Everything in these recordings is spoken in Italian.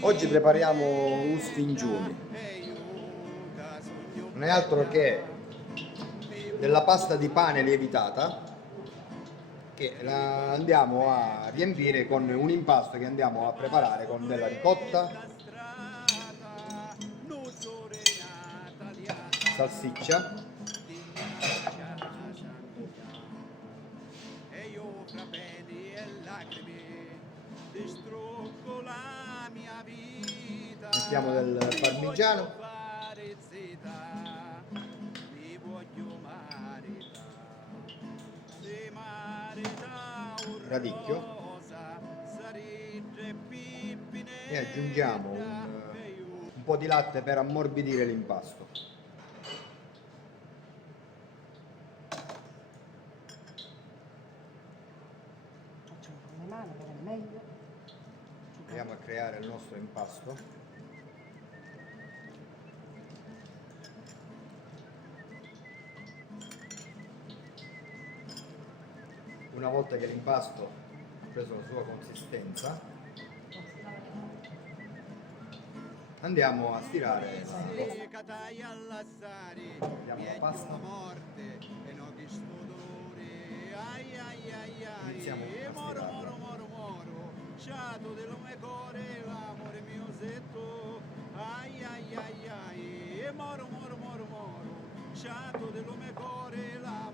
Oggi prepariamo un sfingiuni, non è altro che della pasta di pane lievitata che la andiamo a riempire con un impasto che andiamo a preparare con della ricotta, salsiccia, mettiamo del parmigiano, radicchio e aggiungiamo un po' di latte per ammorbidire l'impasto. Facciamo con le mani per è meglio. Andiamo a creare il nostro impasto. Una volta che l'impasto ha preso la sua consistenza, andiamo a stirare la pasta. Iniziamo a stirare.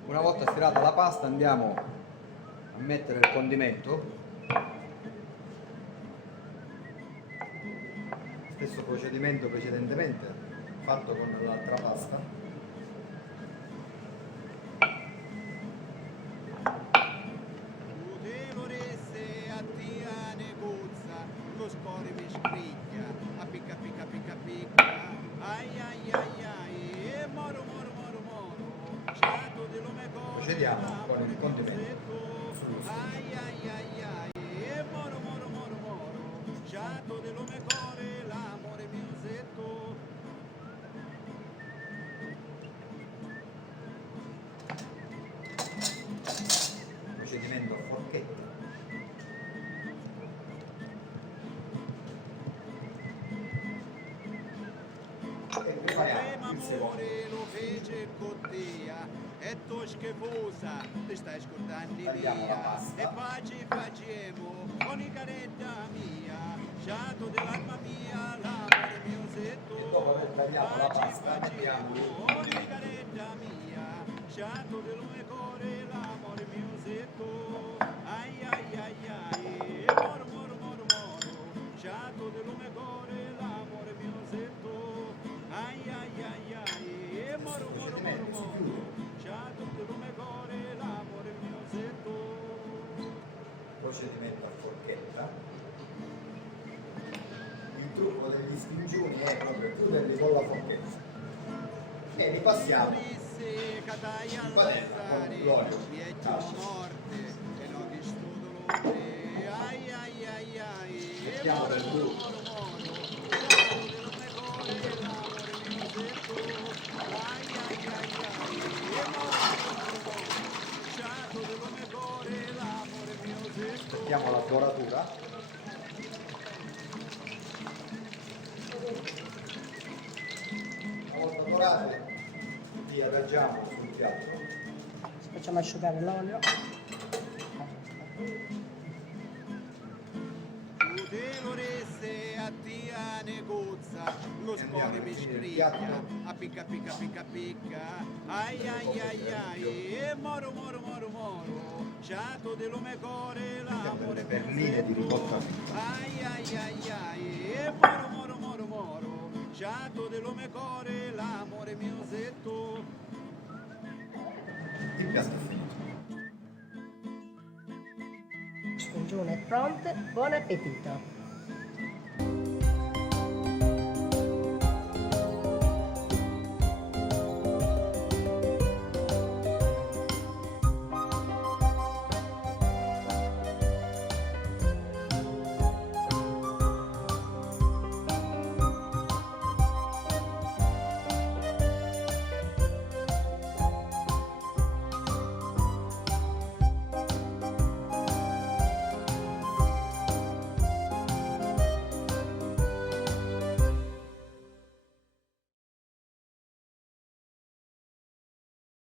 Una volta stirata la pasta andiamo a mettere il condimento. Stesso procedimento precedentemente fatto con l'altra pasta. Procediamo con il condimento sullo procedimento a forchetta. E prepariamo il secondo. E tu schifosa, ti stai scordando di Tagliamo la via. pasta. E pace facciamo con i caretta mia, sciato dell'alma mia, l'amore mio se tu. E dopo aver tagliato la Pace pasta facciamo mettiamo con i caretta mia, sciato del mio cuore, l'amore mio se tu. Ai ai ai ai, moro moro moro moro, sciato del mio cuore, l'amore mio se tu. Ai ai ai ai, moro moro moro moro. Procedimento a forchetta. Il trucco degli sfingiuni è proprio chiuderli con la forchetta e li passiamo in padella con l'olio caldo. Mettiamo del burro, mettiamo la doratura. Una volta dorate li adagiamo sul piatto. Facciamo asciugare l'olio. Lo scuore mi scricchia, a picca picca picca picca, ai ai ai ai, e moro moro moro moro, sciato dello me core, l'amore perline di ricotta. Ai ai ai ai, e moro moro moro moro, sciato dello me core, l'amore mio setto. Il piatto è finito. Scongione è pronto, buon appetito!